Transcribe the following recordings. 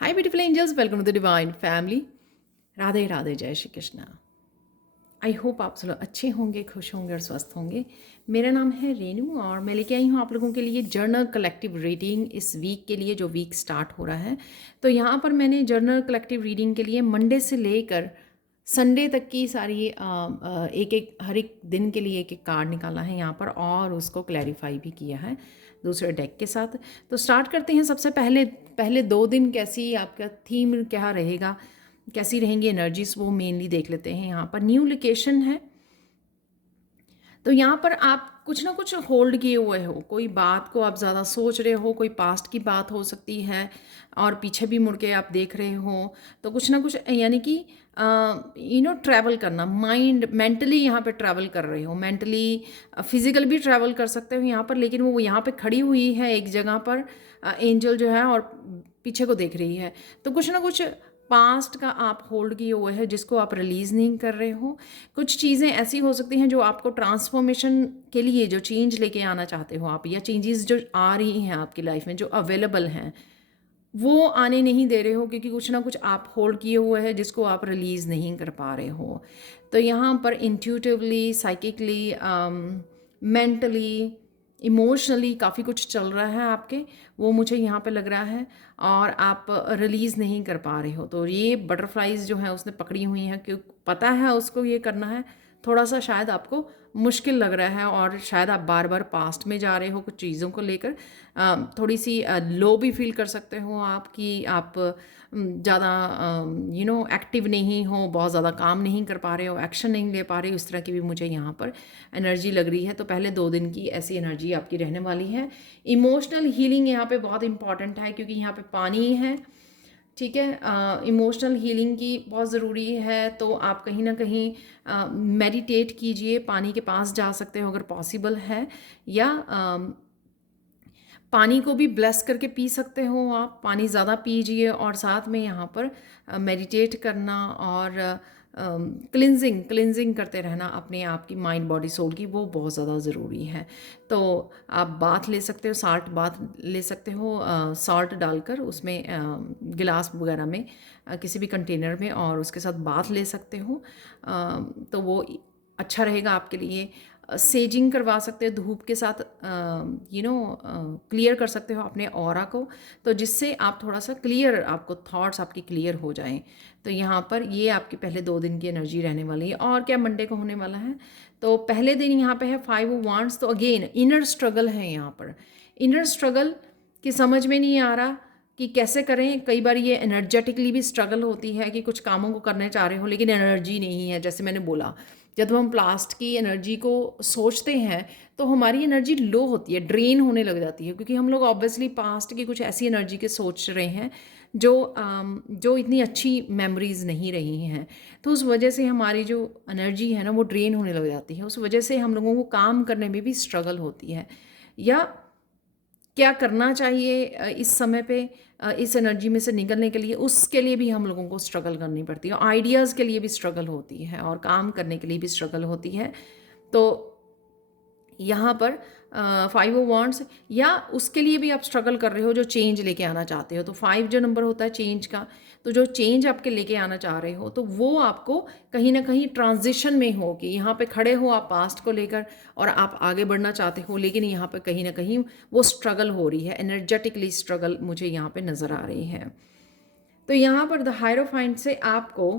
Hi beautiful angels, welcome to the divine family. Radhe Radhe, जय Shri Krishna. I hope आप सब लोग अच्छे होंगे, खुश होंगे और स्वस्थ होंगे। मेरा नाम है रेनू और मैं लेके आई हूँ आप लोगों के लिए जर्नल कलेक्टिव रीडिंग इस वीक के लिए, जो वीक स्टार्ट हो रहा है। तो यहाँ पर मैंने जर्नल कलेक्टिव रीडिंग के लिए मंडे से लेकर संडे तक की सारी एक एक हर एक दिन के लिए एक एक कार्ड निकाला है यहाँ पर और उसको क्लैरिफाई भी किया है दूसरे डेक के साथ। तो स्टार्ट करते हैं। सबसे पहले पहले 2 दिन कैसी आपका थीम क्या रहेगा, कैसी रहेंगी एनर्जीज, वो मेनली देख लेते हैं। यहाँ पर न्यू लोकेशन है, तो यहाँ पर आप कुछ ना कुछ होल्ड किए हुए हो, कोई बात को आप ज़्यादा सोच रहे हो, कोई पास्ट की बात हो सकती है और पीछे भी मुड़ के आप देख रहे हो। तो कुछ ना कुछ यानी कि ट्रैवल करना, माइंड मेंटली यहाँ पे ट्रैवल कर रहे हो, मेंटली फिजिकल भी ट्रैवल कर सकते हो यहाँ पर। लेकिन वो यहाँ पे खड़ी हुई है एक जगह पर, एंजल जो है, और पीछे को देख रही है। तो कुछ ना कुछ पास्ट का आप होल्ड किए हुए है जिसको आप रिलीज़ नहीं कर रहे हो। कुछ चीज़ें ऐसी हो सकती हैं जो आपको ट्रांसफॉर्मेशन के लिए जो चेंज लेके आना चाहते हो आप, या चेंजेस जो आ रही हैं आपकी लाइफ में जो अवेलेबल हैं, वो आने नहीं दे रहे हो क्योंकि कुछ ना कुछ आप होल्ड किए हुए हैं जिसको आप रिलीज़ नहीं कर पा रहे हो। तो यहाँ पर इंट्यूटिवली, साइकिकली, मेंटली, इमोशनली काफ़ी कुछ चल रहा है आपके, वो मुझे यहाँ पे लग रहा है, और आप रिलीज़ नहीं कर पा रहे हो। तो ये बटरफ्लाइज जो है उसने पकड़ी हुई हैं, क्योंकि पता है उसको ये करना है। थोड़ा सा शायद आपको मुश्किल लग रहा है और शायद आप बार बार पास्ट में जा रहे हो कुछ चीज़ों को लेकर। थोड़ी सी लो भी फील कर सकते हो आप कि आप ज़्यादा एक्टिव नहीं हो, बहुत ज़्यादा काम नहीं कर पा रहे हो, एक्शन नहीं ले पा रहे हो। इस तरह की भी मुझे यहाँ पर एनर्जी लग रही है। तो पहले 2 दिन की ऐसी एनर्जी आपकी रहने वाली है। इमोशनल हीलिंग यहाँ पे बहुत इंपॉर्टेंट है क्योंकि यहाँ पे पानी है, ठीक है। इमोशनल हीलिंग की बहुत ज़रूरी है। तो आप कहीं ना कहीं मेडिटेट कीजिए, पानी के पास जा सकते हो अगर पॉसिबल है, या पानी को भी ब्लेस करके पी सकते हो आप। पानी ज़्यादा पीजिए और साथ में यहाँ पर मेडिटेट करना और क्लिनजिंग करते रहना अपने आप की, माइंड बॉडी सोल की, वो बहुत ज़्यादा ज़रूरी है। तो आप बाथ ले सकते हो, साल्ट बाथ ले सकते हो, सॉल्ट डालकर उसमें गिलास वगैरह में, किसी भी कंटेनर में, और उसके साथ बाथ ले सकते हो। तो वो अच्छा रहेगा आपके लिए। सेजिंग करवा सकते हो धूप के साथ, क्लियर कर सकते हो अपने ऑरा को, तो जिससे आप थोड़ा सा क्लियर, आपको थॉट्स आपकी क्लियर हो जाएं। तो यहाँ पर ये आपकी पहले 2 दिन की एनर्जी रहने वाली है। और क्या मंडे को होने वाला है, तो पहले दिन यहाँ पे है 5 ऑफ वांड्स। तो अगेन इनर स्ट्रगल है यहाँ पर, इनर स्ट्रगल कि समझ में नहीं आ रहा कि कैसे करें। कई बार ये एनर्जेटिकली भी स्ट्रगल होती है कि कुछ कामों को करने चाह रहे हो लेकिन एनर्जी नहीं है। जैसे मैंने बोला, जब हम प्लास्ट की एनर्जी को सोचते हैं तो हमारी एनर्जी लो होती है, ड्रेन होने लग जाती है, क्योंकि हम लोग ऑब्वियसली पास्ट की कुछ ऐसी एनर्जी के सोच रहे हैं जो इतनी अच्छी मेमोरीज नहीं रही हैं। तो उस वजह से हमारी जो एनर्जी है ना, वो ड्रेन होने लग जाती है। उस वजह से हम लोगों को काम करने में भी स्ट्रगल होती है, या क्या करना चाहिए इस समय पे, इस एनर्जी में से निकलने के लिए, उसके लिए भी हम लोगों को स्ट्रगल करनी पड़ती है। आइडियाज़ के लिए भी स्ट्रगल होती है और काम करने के लिए भी स्ट्रगल होती है। तो यहाँ पर 5 ऑफ वांड्स, या उसके लिए भी आप स्ट्रगल कर रहे हो जो चेंज लेके आना चाहते हो। तो 5 जो नंबर होता है चेंज का, तो जो चेंज आपके लेके आना चाह रहे हो, तो वो आपको कहीं ना कहीं ट्रांजिशन में हो कि यहाँ पे खड़े हो आप पास्ट को लेकर और आप आगे बढ़ना चाहते हो, लेकिन यहाँ पे कहीं ना कहीं वो स्ट्रगल हो रही है, एनर्जेटिकली स्ट्रगल मुझे यहाँ पे नज़र आ रही है। तो यहाँ पर द हायरोफाइंट से आपको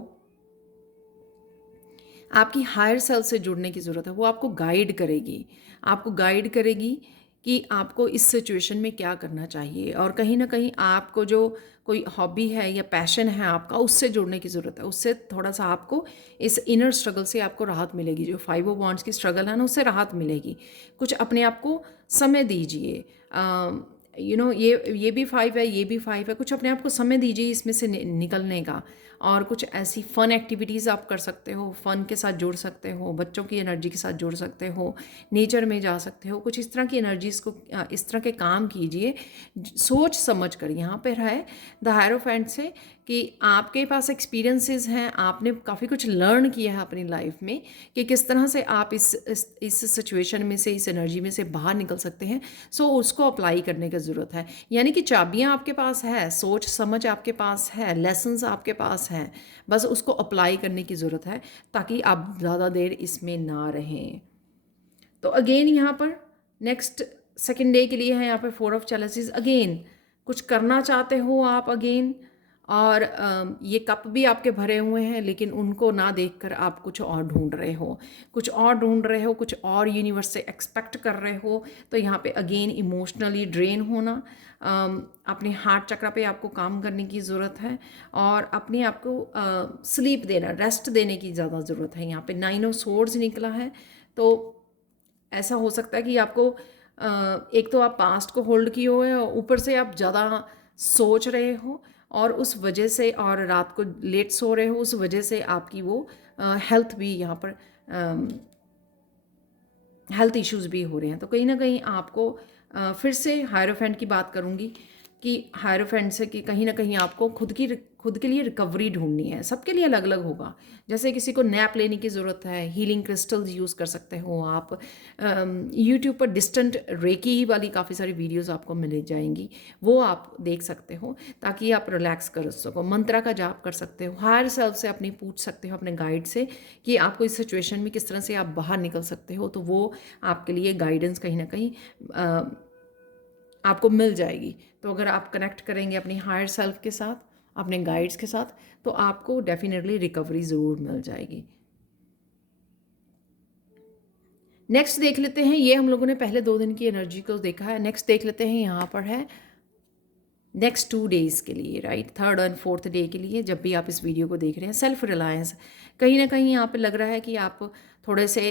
आपकी हायर सेल्फ से जुड़ने की ज़रूरत है। वो आपको गाइड करेगी, आपको गाइड करेगी कि आपको इस सिचुएशन में क्या करना चाहिए। और कहीं ना कहीं आपको जो कोई हॉबी है या पैशन है आपका, उससे जुड़ने की ज़रूरत है। उससे थोड़ा सा आपको इस इनर स्ट्रगल से आपको राहत मिलेगी। जो 5 ऑफ वांड्स की स्ट्रगल है ना, उससे राहत मिलेगी। कुछ अपने आप को समय दीजिए। ये भी 5 है, ये भी 5 है। कुछ अपने आप को समय दीजिए इसमें से निकलने का, और कुछ ऐसी फ़न एक्टिविटीज़ आप कर सकते हो, फ़न के साथ जुड़ सकते हो, बच्चों की एनर्जी के साथ जुड़ सकते हो, नेचर में जा सकते हो, कुछ इस तरह की एनर्जीज़ को इस तरह के काम कीजिए सोच समझ कर। यहाँ पर है द हायरोफेंट से कि आपके पास एक्सपीरियंसेस हैं, आपने काफ़ी कुछ लर्न किया है अपनी लाइफ में कि किस तरह से आप इस सिचुएशन में से, इस एनर्जी में से बाहर निकल सकते हैं। सो उसको अप्लाई करने की ज़रूरत है। यानी कि चाबियाँ आपके पास है, सोच समझ आपके पास है, लेसन्स आपके पास हैं, बस उसको अप्लाई करने की ज़रूरत है ताकि आप ज़्यादा देर इसमें ना रहें। तो अगेन यहाँ पर नेक्स्ट सेकेंड डे के लिए है यहाँ पे 4 ऑफ चैलेंजेस। अगेन कुछ करना चाहते हो आप अगेन, और ये कप भी आपके भरे हुए हैं लेकिन उनको ना देखकर आप कुछ और ढूंढ रहे हो, कुछ और ढूंढ रहे हो, कुछ और यूनिवर्स से एक्सपेक्ट कर रहे हो। तो यहाँ पे अगेन इमोशनली ड्रेन होना, अपने हार्ट चक्र पे आपको काम करने की ज़रूरत है और अपने आप को स्लीप देना, रेस्ट देने की ज़्यादा ज़रूरत है। यहाँ पे 9 ऑफ सोर्ड्स निकला है। तो ऐसा हो सकता है कि आपको एक तो आप पास्ट को होल्ड किए हुए हो, ऊपर से आप ज़्यादा सोच रहे हो और उस वजह से, और रात को लेट सो रहे हो, उस वजह से आपकी वो हेल्थ भी यहाँ पर हेल्थ इश्यूज़ भी हो रहे हैं। तो कहीं ना कहीं आपको फिर से हायरोफेंट की बात करूँगी कि हायरोफेंट से कि कहीं ना कहीं आपको खुद के लिए रिकवरी ढूंढनी है। सबके लिए अलग अलग होगा। जैसे किसी को नैप लेने की ज़रूरत है, हीलिंग क्रिस्टल्स यूज़ कर सकते हो आप। यूट्यूब पर डिस्टेंट रेकी वाली काफ़ी सारी वीडियोस आपको मिल जाएंगी, वो आप देख सकते हो ताकि आप रिलैक्स कर सको। मंत्रा का जाप कर सकते हो, हायर सेल्फ से अपनी पूछ सकते हो, अपने गाइड से कि आपको इस सिचुएशन में किस तरह से आप बाहर निकल सकते हो। तो वो आपके लिए गाइडेंस कहीं ना कहीं आपको मिल जाएगी। तो अगर आप कनेक्ट करेंगे अपनी हायर सेल्फ के साथ, अपने गाइड्स के साथ, तो आपको डेफिनेटली रिकवरी ज़रूर मिल जाएगी। नेक्स्ट देख लेते हैं, ये हम लोगों ने पहले 2 दिन की एनर्जी को देखा है। नेक्स्ट देख लेते हैं, यहाँ पर है नेक्स्ट 2 डेज़ के लिए, राइट, 3rd और 4th डे के लिए। जब भी आप इस वीडियो को देख रहे हैं, सेल्फ रिलायंस कहीं ना कहीं यहाँ पे लग रहा है कि आप थोड़े से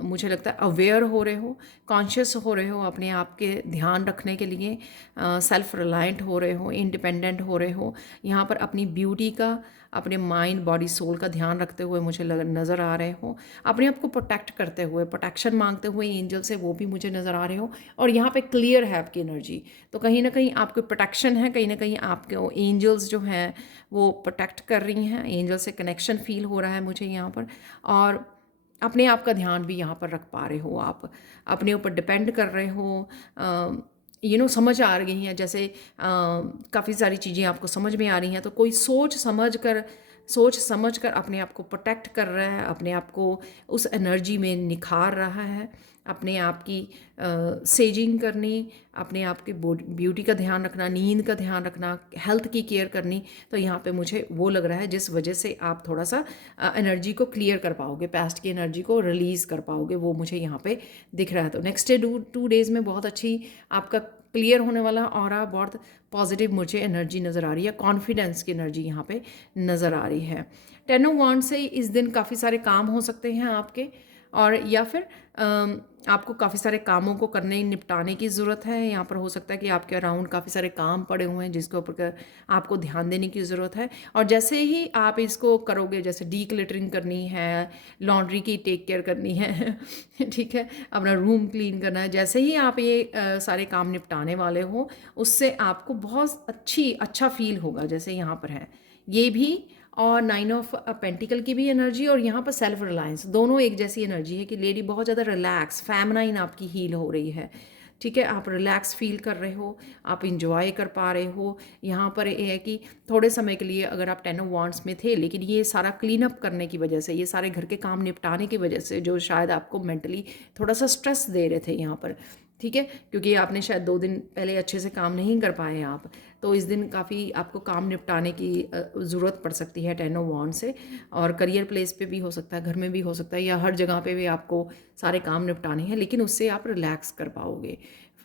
मुझे लगता है अवेयर हो रहे हो, कॉन्शियस हो रहे हो, अपने आप के ध्यान रखने के लिए सेल्फ रिलायंट हो रहे हो, इंडिपेंडेंट हो रहे हो। यहाँ पर अपनी ब्यूटी का, अपने माइंड बॉडी सोल का ध्यान रखते हुए मुझे नज़र आ रहे हो। अपने आप को प्रोटेक्ट करते हुए, प्रोटेक्शन मांगते हुए एंजल से, वो भी मुझे नज़र आ रहे हो। और यहाँ पे क्लियर है आपकी एनर्जी। तो कहीं ना कहीं आपकी प्रोटेक्शन है, कहीं ना कहीं आपके एंजल्स जो हैं वो प्रोटेक्ट कर रही हैं। एंजल से कनेक्शन फील हो रहा है मुझे यहाँ पर। और अपने आप का ध्यान भी यहाँ पर रख पा रहे हो, आप अपने ऊपर डिपेंड कर रहे हो। समझ आ रही हैं, जैसे काफ़ी सारी चीज़ें आपको समझ में आ रही हैं। तो कोई सोच समझ कर अपने आप को प्रोटेक्ट कर रहा है, अपने आप को उस एनर्जी में निखार रहा है, अपने आप की सेजिंग करनी, अपने आप की ब्यूटी का ध्यान रखना, नींद का ध्यान रखना, हेल्थ की केयर करनी। तो यहाँ पे मुझे वो लग रहा है जिस वजह से आप थोड़ा सा एनर्जी को क्लियर कर पाओगे, पास्ट की एनर्जी को रिलीज़ कर पाओगे, वो मुझे यहाँ पे दिख रहा है। तो नेक्स्ट डे 2 डेज़ में बहुत अच्छी आपका क्लियर होने वाला और बहुत पॉजिटिव मुझे एनर्जी नज़र आ रही है, कॉन्फिडेंस की एनर्जी यहाँ पे नज़र आ रही है। 10 ऑफ वांड से इस दिन काफ़ी सारे काम हो सकते हैं आपके, और या फिर आपको काफ़ी सारे कामों को करने निपटाने की ज़रूरत है। यहाँ पर हो सकता है कि आपके अराउंड काफ़ी सारे काम पड़े हुए हैं जिसके ऊपर आपको ध्यान देने की ज़रूरत है। और जैसे ही आप इसको करोगे, जैसे डी क्लिटरिंग करनी है, लॉन्ड्री की टेक केयर करनी है ठीक है, अपना रूम क्लीन करना है, जैसे ही आप ये सारे काम निपटाने वाले हो, उससे आपको बहुत अच्छा फील होगा। जैसे यहाँ पर है ये भी, और 9 ऑफ पेंटिकल की भी एनर्जी, और यहाँ पर सेल्फ रिलायंस, दोनों एक जैसी एनर्जी है कि लेडी बहुत ज़्यादा रिलैक्स, फेमिनाइन आपकी हील हो रही है। ठीक है, आप रिलैक्स फील कर रहे हो, आप इंजॉय कर पा रहे हो। यहाँ पर ये है कि थोड़े समय के लिए अगर आप 10 ऑफ वांड्स में थे, लेकिन ये सारा क्लीन अप करने की वजह से, ये सारे घर के काम निपटाने की वजह से, जो शायद आपको मेंटली थोड़ा सा स्ट्रेस दे रहे थे यहाँ पर, ठीक है, क्योंकि आपने शायद 2 दिन पहले अच्छे से काम नहीं कर पाए आप, तो इस दिन काफ़ी आपको काम निपटाने की ज़रूरत पड़ सकती है 10 ऑफ वांड से। और करियर प्लेस पे भी हो सकता है, घर में भी हो सकता है, या हर जगह पे भी आपको सारे काम निपटाने हैं, लेकिन उससे आप रिलैक्स कर पाओगे,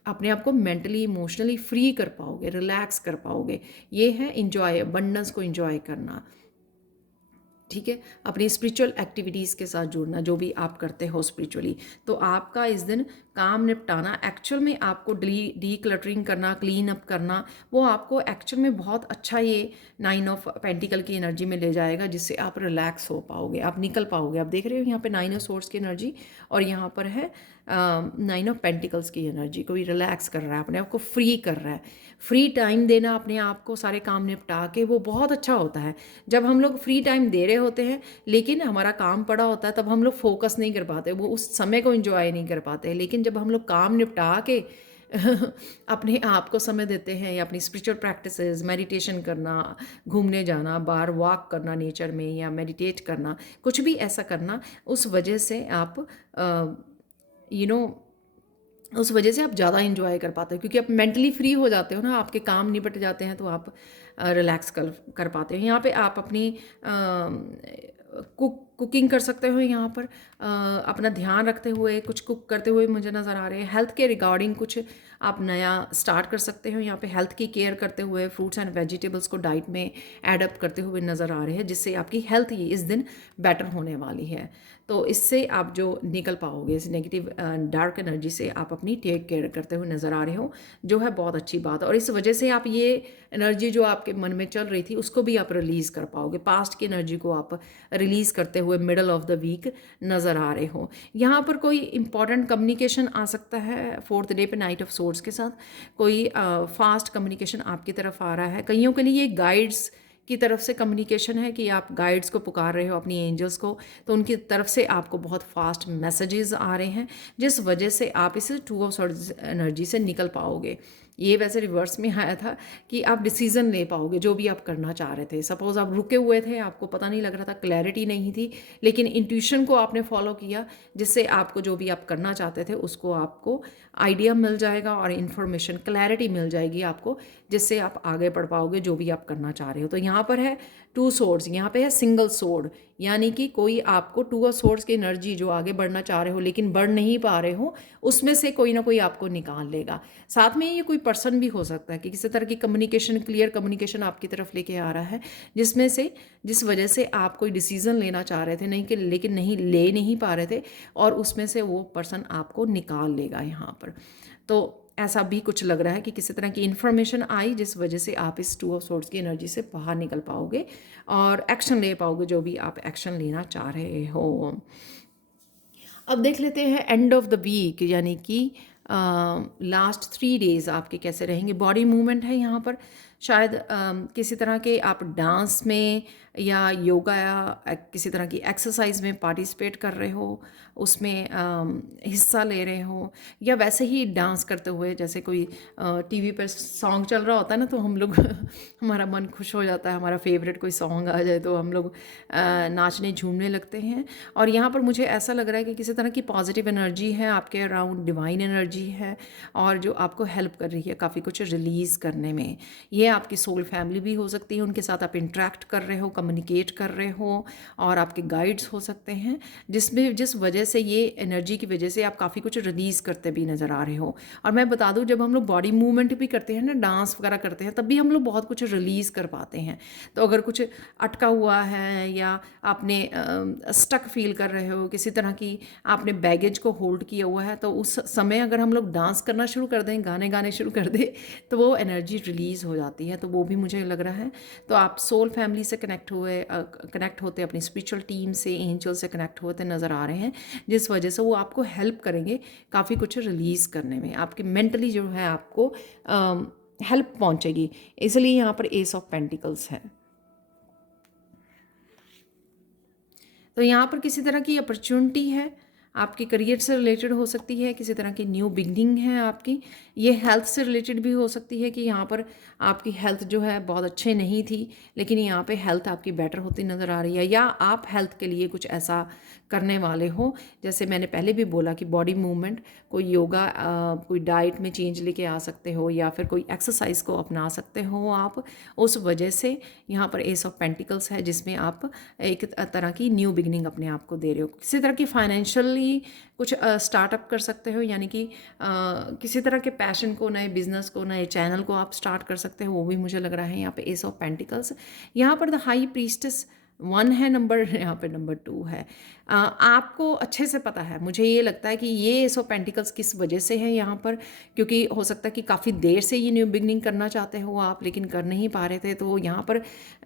अपने आप को मेंटली इमोशनली फ्री कर पाओगे, रिलैक्स कर पाओगे। ये है इंजॉय, अबंडेंस को इंजॉय करना। ठीक है, अपनी स्पिरिचुअल एक्टिविटीज़ के साथ जुड़ना, जो भी आप करते हो स्पिरिचुअली, तो आपका इस दिन काम निपटाना, एक्चुअल में आपको डी क्लटरिंग करना, क्लीन अप करना, वो आपको एक्चुअल में बहुत अच्छा ये 9 ऑफ पेंटिकल की एनर्जी में ले जाएगा, जिससे आप रिलैक्स हो पाओगे, आप निकल पाओगे। आप देख रहे हो यहाँ पे 9 ऑफ सोर्ड्स की एनर्जी और यहाँ पर है 9 ऑफ पेंटिकल्स की एनर्जी। कोई रिलैक्स कर रहा है, अपने आप को फ्री कर रहा है। फ्री टाइम देना अपने आप को, सारे काम निपटा के, वो बहुत अच्छा होता है। जब हम लोग फ्री टाइम दे रहे होते हैं लेकिन हमारा काम पड़ा होता है, तब हम लोग फोकस नहीं कर पाते, वो उस समय को एंजॉय नहीं कर पाते। लेकिन जब हम लोग काम निपटा के अपने आप को समय देते हैं, या अपनी स्पिरिचुअल प्रैक्टिसेस, मेडिटेशन करना, घूमने जाना, बाहर वॉक करना नेचर में, या मेडिटेट करना, कुछ भी ऐसा करना, उस वजह से आप यू नो उस वजह से आप ज़्यादा इंजॉय कर पाते हो, क्योंकि आप मेंटली फ्री हो जाते हो ना, आपके काम निपट जाते हैं, तो आप रिलैक्स कर पाते हो। यहाँ पे आप अपनी कुकिंग कर सकते हो। यहाँ पर अपना ध्यान रखते हुए कुछ कुक करते हुए मुझे नज़र आ रहे हैं। हेल्थ के रिगार्डिंग कुछ आप नया स्टार्ट कर सकते हो। यहाँ पे हेल्थ की केयर करते हुए फ्रूट्स एंड वेजिटेबल्स को डाइट में एडअप करते हुए नज़र आ रहे हैं, जिससे आपकी हेल्थ ये इस दिन बेटर होने वाली है। तो इससे आप जो निकल पाओगे इस नेगेटिव डार्क एनर्जी से, आप अपनी टेक केयर करते हुए नज़र आ रहे हो, जो है बहुत अच्छी बात। और इस वजह से आप ये एनर्जी जो आपके मन में चल रही थी, उसको भी आप रिलीज़ कर पाओगे। पास्ट की एनर्जी को आप रिलीज़ करते हुए मिडल ऑफ द वीक नज़र आ रहे हो। यहाँ पर कोई इंपॉर्टेंट कम्युनिकेशन आ सकता है 4th डे पे नाइट ऑफ सोर्ड्स के साथ। कोई फास्ट कम्युनिकेशन आपकी तरफ आ रहा है। कईयों के लिए गाइड्स की तरफ से कम्युनिकेशन है कि आप गाइड्स को पुकार रहे हो, अपनी एंजल्स को, तो उनकी तरफ से आपको बहुत फास्ट मैसेजेस आ रहे हैं, जिस वजह से आप इस 2 ऑफ सोर्ड्स एनर्जी से निकल पाओगे। ये वैसे रिवर्स में आया था कि आप डिसीजन ले पाओगे जो भी आप करना चाह रहे थे। सपोज़ आप रुके हुए थे, आपको पता नहीं लग रहा था, क्लैरिटी नहीं थी, लेकिन इंट्यूशन को आपने फॉलो किया, जिससे आपको जो भी आप करना चाहते थे उसको आपको आइडिया मिल जाएगा और इन्फॉर्मेशन, क्लैरिटी मिल जाएगी आपको, जिससे आप आगे बढ़ पाओगे जो भी आप करना चाह रहे हो। तो यहाँ पर है 2 सोर्ड्स, यहाँ पे है सिंगल सोर्ड, यानी कि कोई आपको 2 ऑफ सोर्ड्स की एनर्जी जो आगे बढ़ना चाह रहे हो लेकिन बढ़ नहीं पा रहे हो, उसमें से कोई ना कोई आपको निकाल लेगा। साथ में ये कोई पर्सन भी हो सकता है कि किसी तरह की कम्युनिकेशन, क्लियर कम्युनिकेशन आपकी तरफ लेके आ रहा है, जिस वजह से आप कोई डिसीजन लेना चाह रहे थे, नहीं कि लेकिन नहीं ले नहीं पा रहे थे, और उसमें से वो पर्सन आपको निकाल लेगा यहाँ पर। तो ऐसा भी कुछ लग रहा है कि किसी तरह की इन्फॉर्मेशन आई, जिस वजह से आप इस 2 ऑफ सोर्ड्स की एनर्जी से बाहर निकल पाओगे और एक्शन ले पाओगे जो भी आप एक्शन लेना चाह रहे हो। अब देख लेते हैं एंड ऑफ द वीक, यानी कि लास्ट 3 डेज आपके कैसे रहेंगे। बॉडी मूवमेंट है यहाँ पर, शायद किसी तरह के आप डांस में या योगा या किसी तरह की एक्सरसाइज में पार्टिसिपेट कर रहे हो, उसमें हिस्सा ले रहे हो, या वैसे ही डांस करते हुए, जैसे कोई टीवी पर सॉन्ग चल रहा होता है ना, तो हम लोग हमारा मन खुश हो जाता है, हमारा फेवरेट कोई सॉन्ग आ जाए तो हम लोग नाचने झूमने लगते हैं। और यहाँ पर मुझे ऐसा लग रहा है कि किसी तरह की पॉजिटिव एनर्जी है आपके अराउंड, डिवाइन एनर्जी है, और जो आपको हेल्प कर रही है काफ़ी कुछ रिलीज़ करने में। ये आपकी सोल फैमिली भी हो सकती है, उनके साथ आप इंटरेक्ट कर रहे हो, कम्युनिकेट कर रहे हो, और आपके गाइड्स हो सकते हैं, जिस वजह से ये एनर्जी की वजह से आप काफ़ी कुछ रिलीज़ करते भी नज़र आ रहे हो। और मैं बता दूं, जब हम लोग बॉडी मूवमेंट भी करते हैं ना, डांस वगैरह करते हैं, तब भी हम लोग बहुत कुछ रिलीज़ कर पाते हैं। तो अगर कुछ अटका हुआ है, या आपने स्टक फील कर रहे हो, किसी तरह की आपने बैगेज को होल्ड किया हुआ है, तो उस समय अगर हम लोग डांस करना शुरू कर दें, गाने गाने शुरू कर दें, तो वो एनर्जी रिलीज़ हो जाती है। तो वो भी मुझे लग रहा है। तो आप सोल फैमिली से कनेक्ट होते, अपनी स्पिरिचुअल टीम से, एंजल से कनेक्ट होते नज़र आ रहे हैं, जिस वजह से वो आपको हेल्प करेंगे काफ़ी कुछ रिलीज़ करने में। आपकी मेंटली जो है आपको हेल्प पहुंचेगी। इसलिए यहाँ पर एस ऑफ पेंटिकल्स है। तो यहाँ पर किसी तरह की अपॉर्चुनिटी है, आपके करियर से रिलेटेड हो सकती है, किसी तरह की न्यू बिगनिंग है आपकी। ये हेल्थ से रिलेटेड भी हो सकती है कि यहाँ पर आपकी हेल्थ जो है बहुत अच्छे नहीं थी, लेकिन यहाँ पे हेल्थ आपकी बेटर होती नज़र आ रही है, या आप हेल्थ के लिए कुछ ऐसा करने वाले हो, जैसे मैंने पहले भी बोला कि बॉडी मूवमेंट, कोई योगा, कोई डाइट में चेंज लेके आ सकते हो, या फिर कोई एक्सरसाइज को अपना सकते हो आप। उस वजह से यहाँ पर एस ऑफ पेंटिकल्स है, जिसमें आप एक तरह की न्यू बिगनिंग अपने आप को दे रहे हो। किसी तरह की फाइनेंशियली कुछ स्टार्टअप कर सकते हो, यानी कि किसी तरह के पैशन को, नए बिजनेस को, नए चैनल को आप स्टार्ट कर सकते हो, वो भी मुझे लग रहा है यहाँ पे एस ऑफ पेंटिकल्स। यहाँ पर द हाई प्रीस्टेस 1 है नंबर, यहाँ पे नंबर 2 है। आपको अच्छे से पता है, मुझे ये लगता है कि ये एस ऑफ पेंटिकल्स किस वजह से है यहाँ पर, क्योंकि हो सकता है कि काफ़ी देर से ये न्यू बिगनिंग करना चाहते हो आप, लेकिन कर नहीं पा रहे थे। तो यहाँ पर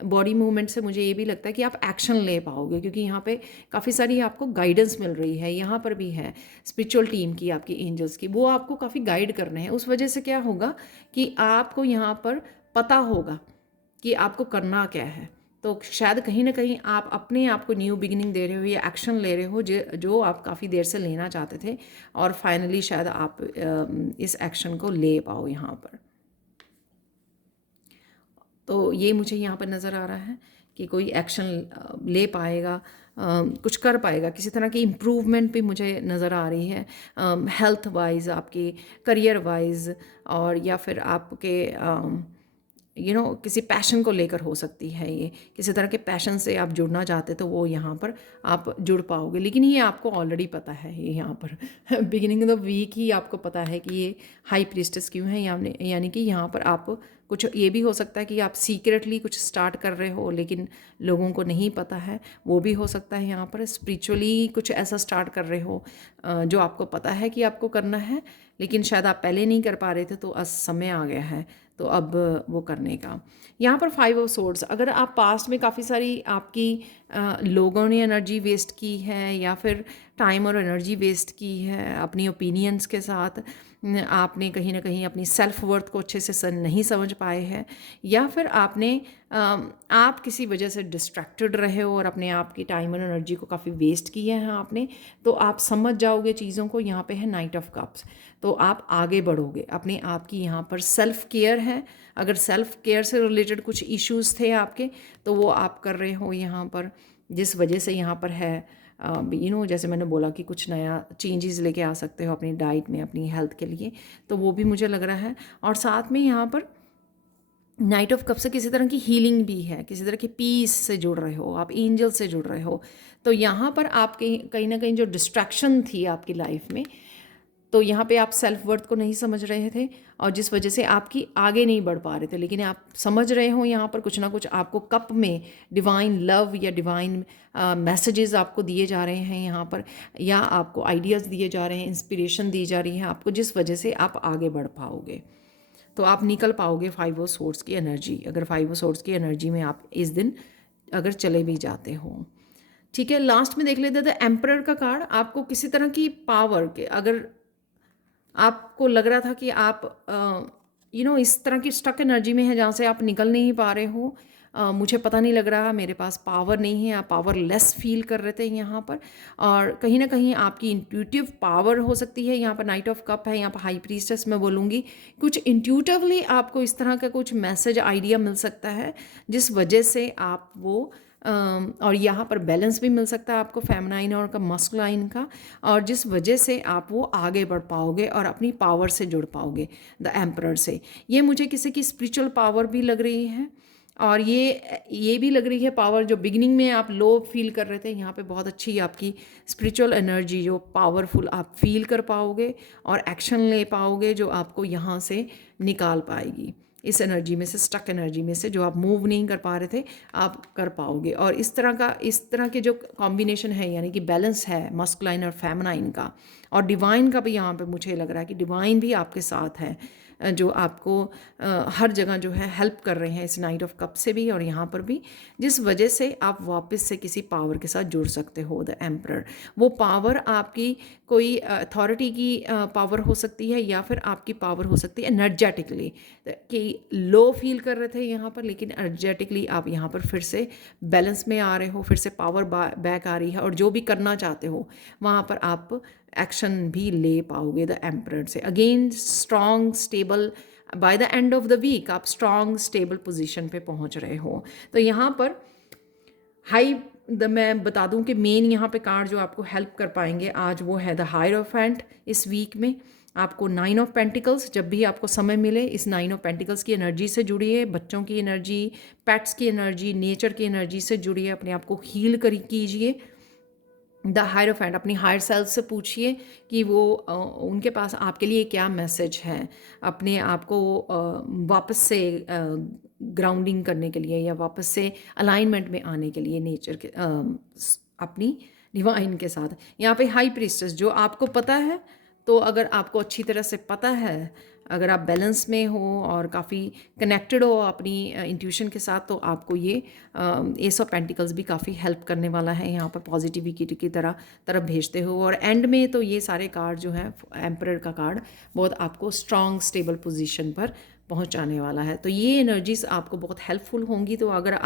बॉडी मूवमेंट से मुझे ये भी लगता है कि आप एक्शन ले पाओगे, क्योंकि यहाँ पे काफ़ी सारी आपको गाइडेंस मिल रही है। यहाँ पर भी है स्पिरिचुअल टीम की, आपकी एंजल्स की, वो आपको काफ़ी गाइड कर रहे हैं। उस वजह से क्या होगा कि आपको यहाँ पर पता होगा कि आपको करना क्या है। तो शायद कहीं ना कहीं आप अपने आप को न्यू बिगिनिंग दे रहे हो या एक्शन ले रहे हो जो आप काफ़ी देर से लेना चाहते थे, और फाइनली शायद आप इस एक्शन को ले पाओ यहाँ पर। तो ये मुझे यहाँ पर नज़र आ रहा है कि कोई एक्शन ले पाएगा, कुछ कर पाएगा, किसी तरह की इम्प्रूवमेंट भी मुझे नज़र आ रही है, हेल्थ वाइज, आपकी करियर वाइज, और या फिर आपके किसी पैशन को लेकर हो सकती है। ये किसी तरह के पैशन से आप जुड़ना चाहते तो वो यहाँ पर आप जुड़ पाओगे, लेकिन ये आपको ऑलरेडी पता है। ये यहाँ पर बिगिनिंग ऑफ द वीक ही आपको पता है कि ये हाई प्रीस्टेस क्यों है, यानी कि यहाँ पर आप कुछ, ये भी हो सकता है कि आप सीक्रेटली कुछ स्टार्ट कर रहे हो लेकिन लोगों को नहीं पता है, वो भी हो सकता है। यहाँ पर स्पिरिचुअली कुछ ऐसा स्टार्ट कर रहे हो जो आपको पता है कि आपको करना है, लेकिन शायद आप पहले नहीं कर पा रहे थे, तो अब समय आ गया है तो अब वो करने का। यहाँ पर 5 ऑफ सोर्ड्स, अगर आप पास्ट में काफ़ी सारी आपकी लोगों ने एनर्जी वेस्ट की है, या फिर टाइम और एनर्जी वेस्ट की है अपनी ओपिनियंस के साथ, आपने कहीं ना कहीं अपनी सेल्फ वर्थ को अच्छे से नहीं समझ पाए हैं, या फिर आपने आप किसी वजह से डिस्ट्रैक्टेड रहे हो और अपने आप की टाइम और एनर्जी को काफ़ी वेस्ट किया है आपने, तो आप समझ जाओगे चीज़ों को। यहाँ पे है नाइट ऑफ कप्स, तो आप आगे बढ़ोगे। अपने आप की यहाँ पर सेल्फ केयर है, अगर सेल्फ केयर से रिलेटेड कुछ इश्यूज़ थे आपके, तो वो आप कर रहे हो यहाँ पर, जिस वजह से यहाँ पर है जैसे मैंने बोला कि कुछ नया चेंजेस लेके आ सकते हो अपनी डाइट में, अपनी हेल्थ के लिए, तो वो भी मुझे लग रहा है। और साथ में यहाँ पर नाइट ऑफ कप से किसी तरह की हीलिंग भी है, किसी तरह की पीस से जुड़ रहे हो आप, एंजल से जुड़ रहे हो। तो यहाँ पर आप कहीं ना कहीं जो डिस्ट्रैक्शन थी आपकी लाइफ में, तो यहाँ पे आप सेल्फ वर्थ को नहीं समझ रहे थे, और जिस वजह से आपकी आगे नहीं बढ़ पा रहे थे, लेकिन आप समझ रहे हो यहाँ पर कुछ ना कुछ आपको कप में डिवाइन लव या डिवाइन मैसेजेस आपको दिए जा रहे हैं यहाँ पर, या आपको आइडियाज़ दिए जा रहे हैं, इंस्पिरेशन दी जा रही है आपको, जिस वजह से आप आगे बढ़ पाओगे। तो आप निकल पाओगे 5 ऑफ सोर्ड्स की एनर्जी, अगर 5 ऑफ सोर्ड्स की एनर्जी में आप इस दिन अगर चले भी जाते हो। ठीक है, लास्ट में देख लेते थे एम्परर का कार्ड। आपको किसी तरह की पावर के, अगर आपको लग रहा था कि आप इस तरह की स्टक एनर्जी में है जहाँ से आप निकल नहीं पा रहे हो, मुझे पता नहीं लग रहा, मेरे पास पावर नहीं है, आप पावरलेस फील कर रहे थे यहाँ पर, और कहीं ना कहीं आपकी इंट्यूटिव पावर हो सकती है। यहाँ पर नाइट ऑफ कप है, यहाँ पर हाई प्रीस्टेस मैं बोलूँगी, कुछ इंट्यूटिवली आपको इस तरह का कुछ मैसेज आइडिया मिल सकता है, जिस वजह से आप वो और यहाँ पर बैलेंस भी मिल सकता है आपको फेमिनाइन और का मस्कुलाइन का, और जिस वजह से आप वो आगे बढ़ पाओगे और अपनी पावर से जुड़ पाओगे द एम्परर से। ये मुझे किसी की स्पिरिचुअल पावर भी लग रही है, और ये भी लग रही है पावर जो बिगिनिंग में आप लो फील कर रहे थे, यहाँ पे बहुत अच्छी आपकी स्पिरिचुअल एनर्जी जो पावरफुल आप फील कर पाओगे और एक्शन ले पाओगे, जो आपको यहाँ से निकाल पाएगी, इस एनर्जी में से, स्टक एनर्जी में से, जो आप मूव नहीं कर पा रहे थे आप कर पाओगे। और इस तरह के जो कॉम्बिनेशन है, यानी कि बैलेंस है मस्कुलाइन और फेमिनाइन का, और डिवाइन का भी यहाँ पे मुझे लग रहा है कि डिवाइन भी आपके साथ है, जो आपको हर जगह जो है हेल्प कर रहे हैं इस नाइट ऑफ कप से भी और यहाँ पर भी, जिस वजह से आप वापस से किसी पावर के साथ जुड़ सकते हो द एम्परर। वो पावर आपकी कोई अथॉरिटी की पावर हो सकती है, या फिर आपकी पावर हो सकती है एनर्जेटिकली, कि लो फील कर रहे थे यहाँ पर, लेकिन एनर्जेटिकली आप यहाँ पर फिर से बैलेंस में आ रहे हो, फिर से पावर बैक आ रही है, और जो भी करना चाहते हो वहाँ पर आप एक्शन भी ले पाओगे द एम्परर से। Again strong stable, by the end of the week आप स्ट्रॉन्ग स्टेबल पोजीशन पे पहुँच रहे हो। तो यहाँ पर मैं बता दूं कि मेन यहाँ पे कार्ड जो आपको हेल्प कर पाएंगे आज वो है द हायरोफेंट। इस वीक में आपको 9 ऑफ पेंटिकल्स, जब भी आपको समय मिले इस 9 ऑफ पेंटिकल्स की एनर्जी से जुड़िए, बच्चों की एनर्जी, पेट्स की एनर्जी, नेचर की एनर्जी से जुड़िए, अपने आप को हील कीजिए। द हायरोफेंट, अपनी हायर सेल्फ से पूछिए कि वो उनके पास आपके लिए क्या मैसेज है, अपने आप को वापस से ग्राउंडिंग करने के लिए या वापस से अलाइनमेंट में आने के लिए नेचर के अपनी डिवाइन के साथ। यहाँ पे हाई प्रीस्टेस जो आपको पता है, तो अगर आपको अच्छी तरह से पता है, अगर आप बैलेंस में हो और काफ़ी कनेक्टेड हो अपनी इंट्यूशन के साथ, तो आपको ये एस ऑफ पेंटिकल्स भी काफ़ी हेल्प करने वाला है, यहाँ पर पॉजिटिविटी की तरफ भेजते हो। और एंड में तो ये सारे कार्ड जो हैं, एम्परर का कार्ड बहुत आपको स्ट्रॉन्ग स्टेबल पोजीशन पर पहुंचाने वाला है। तो ये एनर्जीज आपको बहुत हेल्पफुल होंगी। तो अगर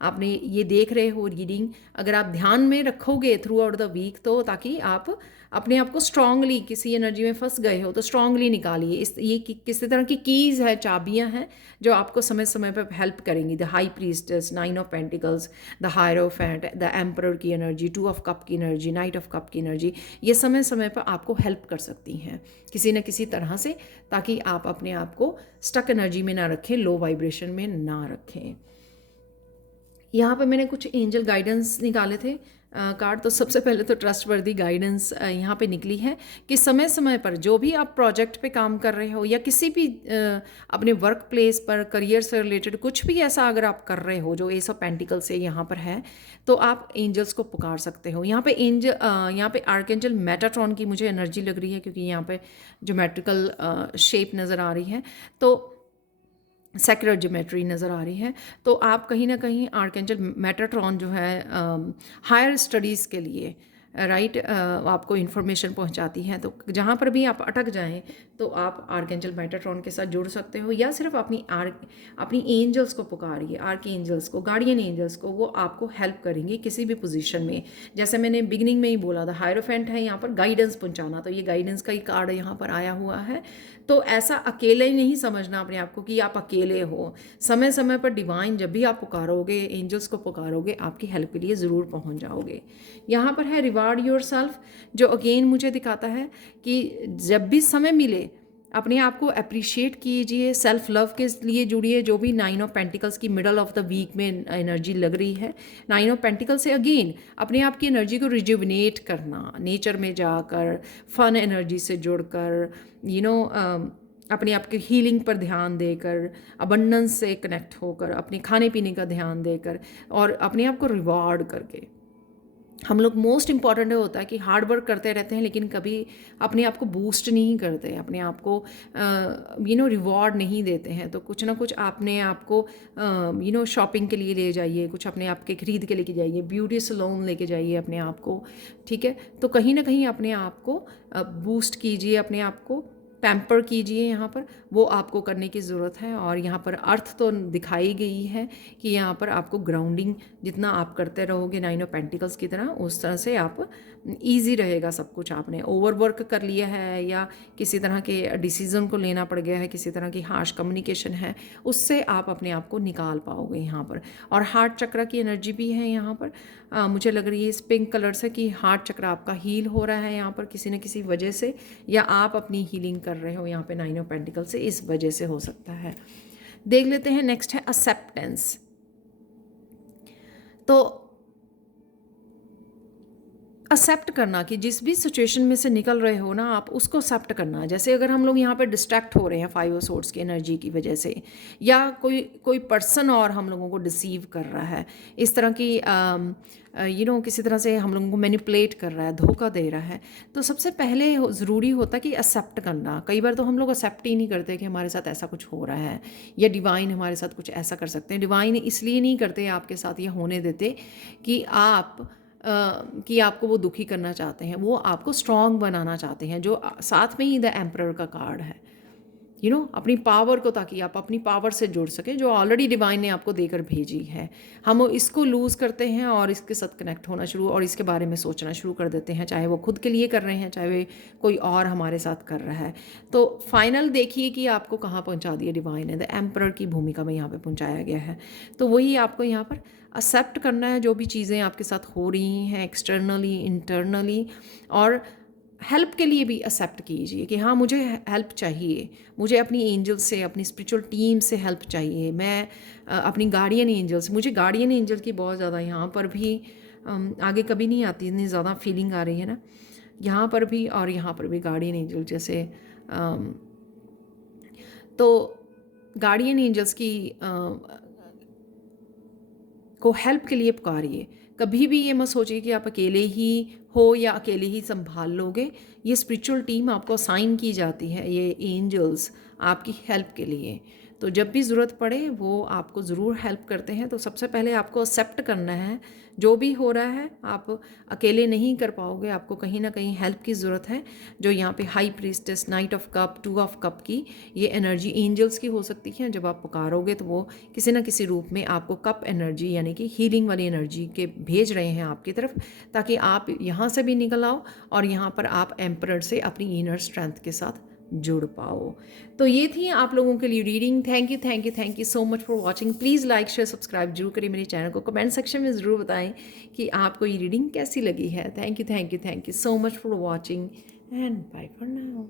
आपने ये देख रहे हो रीडिंग, अगर आप ध्यान में रखोगे थ्रू आउट द वीक, तो ताकि आप अपने आप को स्ट्रांगली, किसी एनर्जी में फंस गए हो तो स्ट्रांगली निकालिए। ये किसी तरह की कीज़ है, चाबियां हैं जो आपको समय समय पर हेल्प करेंगी। The high priestess, 9 of pentacles, the hierophant, the emperor की एनर्जी, 2 ऑफ कप की एनर्जी, नाइट ऑफ कप की एनर्जी, ये समय समय पर आपको हेल्प कर सकती हैं किसी न किसी तरह से, ताकि आप अपने आप को स्टक एनर्जी में ना रखें, लो वाइब्रेशन में ना रखें। यहाँ पे मैंने कुछ एंजल गाइडेंस निकाले थे कार्ड। तो सबसे पहले तो ट्रस्टवर्दी गाइडेंस यहाँ पे निकली है कि समय समय पर जो भी आप प्रोजेक्ट पे काम कर रहे हो या किसी भी अपने वर्क प्लेस पर करियर से रिलेटेड कुछ भी ऐसा अगर आप कर रहे हो जो एस ऑफ पेंटिकल से यहाँ पर है, तो आप एंजल्स को पुकार सकते हो। यहाँ पे यहाँ पे आर्कएंजल मेटाट्रॉन की मुझे एनर्जी लग रही है, क्योंकि यहाँ पे ज्योमेट्रिकल शेप नज़र आ रही है, तो सेक्युलर ज्योमेट्री नज़र आ रही है। तो आप कहीं ना कहीं आर्कएंजल मेटाट्रॉन जो है हायर स्टडीज़ के लिए राइट आपको इन्फॉर्मेशन पहुंचाती हैं। तो जहाँ पर भी आप अटक जाएं, तो आप आर्कएंजल मेटाट्रॉन के साथ जुड़ सकते हो, या सिर्फ अपनी एंजल्स को पुकारिए, आर्क एंजल्स को, गार्डियन एंजल्स को, वो आपको हेल्प करेंगे किसी भी पोजीशन में। जैसे मैंने बिगिनिंग में ही बोला था, हायरोफेंट है यहाँ पर गाइडेंस पहुँचाना, तो ये गाइडेंस का ही कार्ड यहाँ पर आया हुआ है। तो ऐसा अकेले ही नहीं समझना अपने आप को कि आप अकेले हो। समय समय पर डिवाइन जब भी आप पुकारोगे, एंजल्स को पुकारोगे, आपकी हेल्प के लिए ज़रूर पहुंच जाओगे। यहाँ पर है रिवार्ड योरसेल्फ, जो अगेन मुझे दिखाता है कि जब भी समय मिले अपने आप को अप्रिशिएट कीजिए, सेल्फ लव के लिए जुड़िए। जो भी 9 ऑफ पेंटिकल्स की मिडल ऑफ द वीक में एनर्जी लग रही है, 9 ऑफ पेंटिकल से अगेन अपने आप की एनर्जी को रिजुविनेट करना, नेचर में जाकर, फन एनर्जी से जुड़कर, अपने आप की हीलिंग पर ध्यान देकर, अबंडेंस से कनेक्ट होकर, अपने खाने पीने का ध्यान देकर, और अपने आप को रिवॉर्ड करके। हम लोग मोस्ट इम्पॉर्टेंट होता है कि हार्ड वर्क करते रहते हैं, लेकिन कभी अपने आप को बूस्ट नहीं करते, अपने आप को रिवॉर्ड नहीं देते हैं। तो कुछ ना कुछ अपने आप को शॉपिंग के लिए ले जाइए, कुछ अपने आप के खरीद के लेके जाइए, ब्यूटी सैलून लेके जाइए अपने आप को, ठीक है। तो कहीं ना कहीं अपने आप को बूस्ट कीजिए, अपने आप को पैम्पर कीजिए। यहाँ पर वो आपको करने की ज़रूरत है। और यहाँ पर अर्थ तो दिखाई गई है कि यहाँ पर आपको ग्राउंडिंग जितना आप करते रहोगे 9 ऑफ पेंटिकल्स की तरह, उस तरह से आप ईजी रहेगा सब कुछ। आपने ओवरवर्क कर लिया है या किसी तरह के डिसीज़न को लेना पड़ गया है, किसी तरह की हार्श कम्युनिकेशन है, उससे आप अपने आप को निकाल पाओगे यहाँ पर। और हार्ट चक्र की एनर्जी भी है यहाँ पर, मुझे लग रही है इस पिंक कलर से कि हार्ट चक्र आपका हील हो रहा है यहाँ पर किसी न किसी वजह से, या आप अपनी हीलिंग कर रहे हो यहाँ पे 9 ऑफ पेंटिकल से, इस वजह से हो सकता है। देख लेते हैं नेक्स्ट है एक्सेप्टेंस। तो एक्सेप्ट करना कि जिस भी सिचुएशन में से निकल रहे हो ना, आप उसको एक्सेप्ट करना। जैसे अगर हम लोग यहाँ पे डिस्ट्रैक्ट हो रहे हैं 5 ऑफ सोर्ड्स की एनर्जी की वजह से, या कोई पर्सन और हम लोगों को डिसीव कर रहा है, इस तरह की किसी तरह से हम लोगों को मैनिपुलेट कर रहा है, धोखा दे रहा है, तो सबसे पहले ज़रूरी होता है कि एक्सेप्ट करना। कई बार तो हम लोग एक्सेप्ट ही नहीं करते कि हमारे साथ ऐसा कुछ हो रहा है, या डिवाइन हमारे साथ कुछ ऐसा कर सकते हैं। डिवाइन इसलिए नहीं करते आपके साथ या होने देते कि आपको वो दुखी करना चाहते हैं, वो आपको स्ट्रॉन्ग बनाना चाहते हैं। जो साथ में ही द एम्परर का कार्ड है, अपनी पावर को, ताकि आप अपनी पावर से जुड़ सकें जो ऑलरेडी डिवाइन ने आपको देकर भेजी है। हम इसको लूज़ करते हैं और इसके साथ कनेक्ट होना शुरू और इसके बारे में सोचना शुरू कर देते हैं, चाहे वो खुद के लिए कर रहे हैं, चाहे वे कोई और हमारे साथ कर रहा है। तो फाइनल देखिए कि आपको कहाँ पहुँचा दिया डिवाइन ने, द एम्परर की भूमिका में यहाँ पर पहुँचाया गया है। तो वही आपको यहाँ पर एक्सेप्ट करना है जो भी चीज़ें आपके साथ हो रही हैं, एक्सटर्नली, इंटरनली। और हेल्प के लिए भी एक्सेप्ट कीजिए कि हाँ, मुझे हेल्प चाहिए, मुझे अपनी एंजल से, अपनी स्पिरिचुअल टीम से हेल्प चाहिए। मैं अपनी गार्डियन एंजल से, मुझे गार्डियन एंजल की बहुत ज़्यादा यहाँ पर भी आगे कभी नहीं आती, इतनी ज़्यादा फीलिंग आ रही है ना, यहाँ पर भी और यहाँ पर भी गार्डियन एंजल जैसे। तो गार्डियन एंजल्स की को हेल्प के लिए पुकारिए। कभी भी ये मत सोचिए कि आप अकेले ही हो या अकेले ही संभाल लोगे। ये स्पिरिचुअल टीम आपको असाइन की जाती है, ये एंजल्स आपकी हेल्प के लिए। तो जब भी ज़रूरत पड़े वो आपको ज़रूर हेल्प करते हैं। तो सबसे पहले आपको एक्सेप्ट करना है जो भी हो रहा है, आप अकेले नहीं कर पाओगे, आपको कहीं ना कहीं हेल्प की ज़रूरत है। जो यहाँ पे high priestess, night of cup, 2 of cup की ये एनर्जी एंजल्स की हो सकती है। जब आप पुकारोगे तो वो किसी न किसी रूप में आपको कप एनर्जी यानी कि हीलिंग वाली एनर्जी के भेज रहे हैं आपकी तरफ, ताकि आप यहाँ से भी निकल आओ और यहाँ पर आप एम्परर से अपनी इनर स्ट्रेंथ के साथ जुड़ पाओ। तो ये थी आप लोगों के लिए reading. Thank you thank you thank you so much for watching. Please like share subscribe जरूर करिए मेरे चैनल को। कमेंट सेक्शन में ज़रूर बताएं कि आपको ये रीडिंग कैसी लगी है। Thank you so much for watching and bye for now.